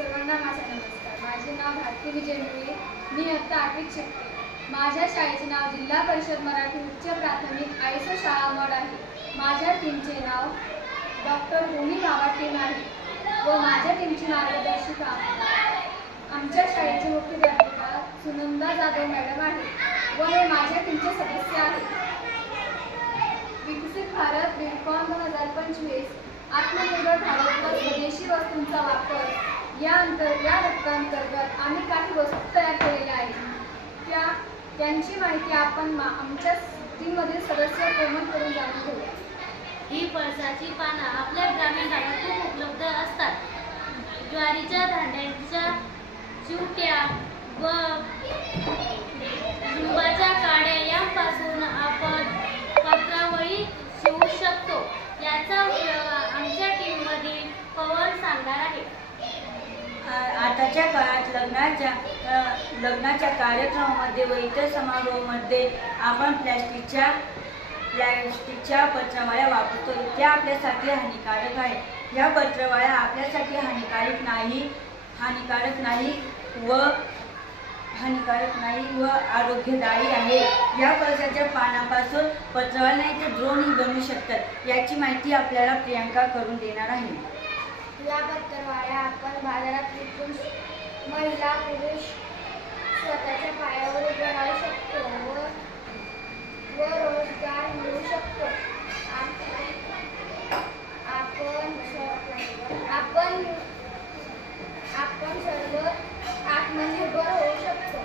सर्वांना माझा नमस्कार. माझे नाव भारती विजय मुळे. मी इयत्ता 8वीत शिकते. माझ्या शाळेचे नाव जिल्हा परिषद मराठी उच्च प्राथमिक आयसो शाळा मड आहे. माझ्या टीमचे नाव डॉक्टर होमी बाबा टीम आहे व माझ्या टीमची मार्गदर्शिका आमच्या शाळेची मुख्याध्यापिका सुनंदा जाधव मॅडम आहे व हे माझ्या टीमचे सदस्य आहेत. विकसित भारत बिटकॉइन 2025 आत्मनिर्भर भारत व स्वदेशी वस्तूंचा वापर या घटकांतर्गत आम्ही काही वस्तू तयार केलेल्या आहेत. त्यांची माहिती आपण आमच्या टीममधील सदस्य कमेंट करून जाणून घेऊया. ही पळसाची पानं आपल्या ग्रामीण भागात खूप उपलब्ध असतात. ज्वारीच्या धांड्यांच्या चिवट्या व लिंबाच्या काड्या यांपासून आपण पत्रावळी शिवू शकतो. याचा उपयोग आमच्या टीममधील पवन सांगणार आहे. आताच्या काळात लग्नाच्या कार्यक्रमामध्ये व इतर समारोहामध्ये आपण प्लॅस्टिकच्या पत्रावळ्या वापरतो. त्या आपल्यासाठी हानिकारक आहे. या पत्रावळ्या आपल्यासाठी हानिकारक नाही व आरोग्यदायी आहे. या पळसाच्या पानापासून पत्रावळ्या नाही तर ड्रोनही बनवू शकतात. याची माहिती आपल्याला प्रियांका करून देणार आहे. या पत्रावळ्या आपण बाजारात विकून महिला पुरुष स्वतःच्या पायावर उभे राहू शकतो व रोजगार मिळवू शकतो. आपण सर्व आत्मनिर्भर होऊ शकतो.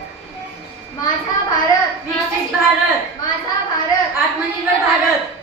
माझा भारत, विकसित भारत, माझा भारत, आत्मनिर्भर भारत.